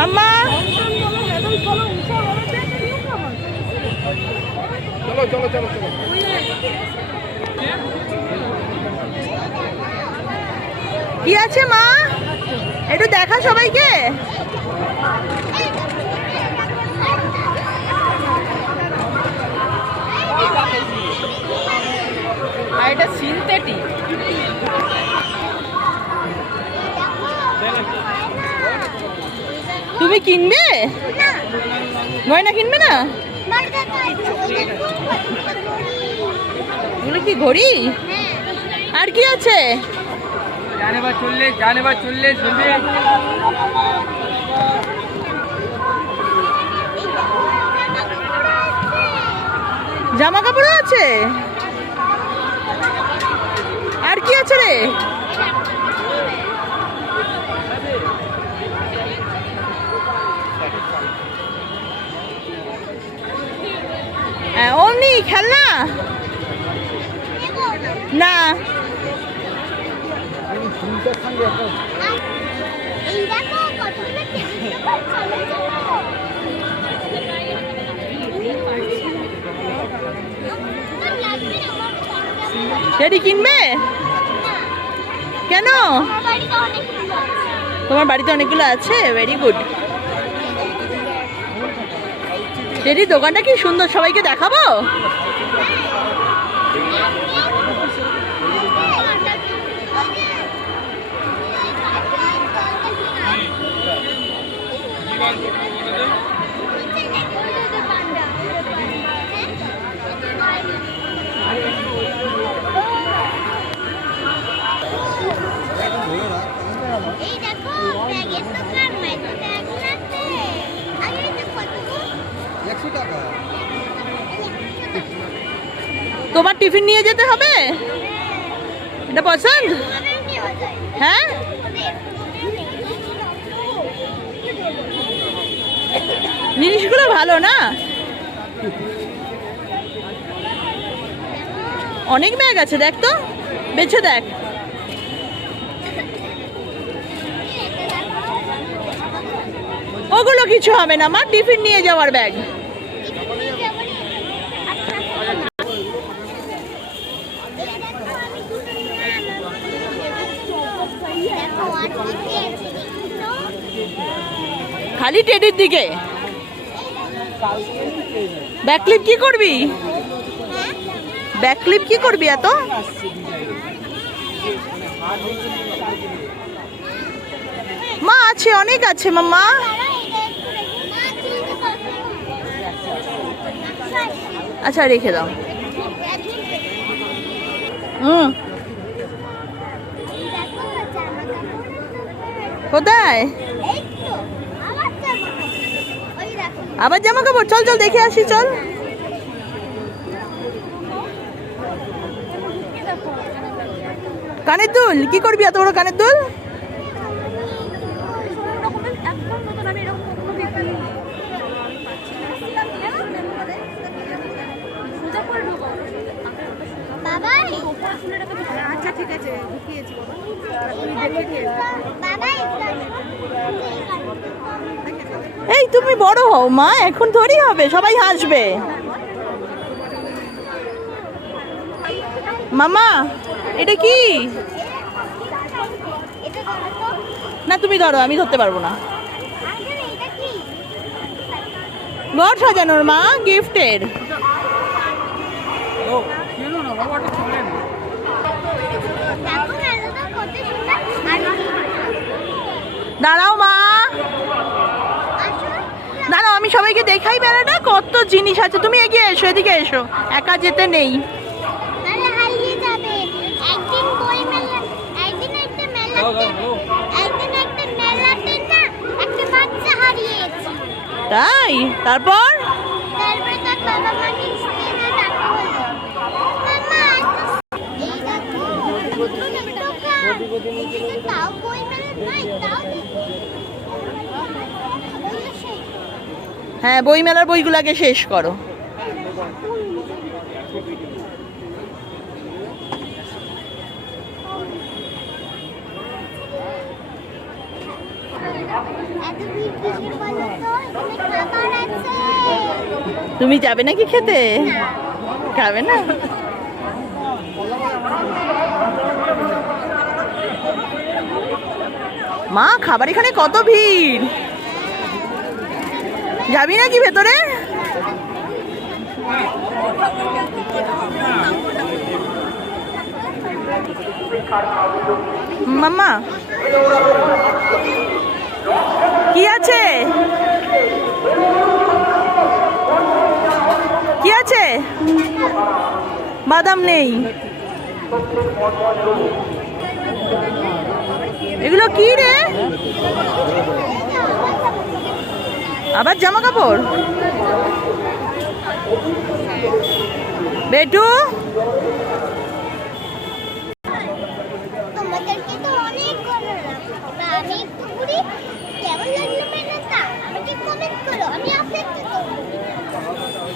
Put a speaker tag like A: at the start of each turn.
A: মাম্মা
B: চলো চলো চলো চলো।
A: কি আছে মা? একটু দেখা সবাইকে। আর এটা সিনথেটিক তুমি কিনবে? গয়না কিনবে না? এগুলো কি ঘড়ি? আর কি আছে? জামা কাপড়ও আছে? আর কি আছে রে? না। টেডি কিনবে? কেন? তোমার বাড়িতে অনেকগুলো আছে? ভেরি গুড টেডি দোকানটা কি সুন্দর? সবাইকে দেখাবো
C: এই দেখো ব্যাগের দোকান মাইতো ব্যাগ লাগবে আগে এটা কত
B: একশো টাকা
A: তোমার টিফিন নিয়ে যেতে হবে? এটা পছন্দ? হ্যাঁ। জিনিসগুলো ভালো না? অনেক ব্যাগ আছে, দেখ তো। বেছে দেখ। ওগুলো কিছু হবে না, মা, টিফিন নিয়ে যাওয়ার ব্যাগ। খালি টেডির দিকে। ব্যাকলিপ কি করবি? ব্যাকলিপ কি করবি এত? মা, আছে, অনেক আছে, মাম্মা। আচ্ছা রেখে দাও। হুম। কোথায়? আবার জামা কাপড় চল চল দেখে আসি চল। কানের দুল? কি করবি এত বড় কানের দুল?
D: আচ্ছা ঠিক আছে ঢুকিয়েছি
C: বাবাই
A: এই তুমি বড় হও মা এখন ধরি হবে সবাই হাসবে। মামা এটা কি?
C: এটা ধরো তো
A: না তুমি ধরো আমি ধরতে পারব না।
C: আগে এটা কি
A: ঘর সাজানোর মা গিফটের। দাঁড়াও মা দাঁড়াও আমি সবাইকে দেখাই বেড়াটা। কত জিনিস আছে। তুমি এগিয়ে এসো এদিকে এসো। একা যেতে নেই। তাই? তারপর?
C: তাও বই মেলা নাই তাও
A: হ্যাঁ বই মেলার বইগুলোকে শেষ করো।
C: তুমি যাবে নাকি খেতে? খাবে না? মা, খাবার এখানে কত ভিড়? যাবি নাকি ভেতরে? মাম্মা কি আছে? কি আছে? বাদাম নেই। এগুলো কি রে? আবার জামা কাপড় বেটু?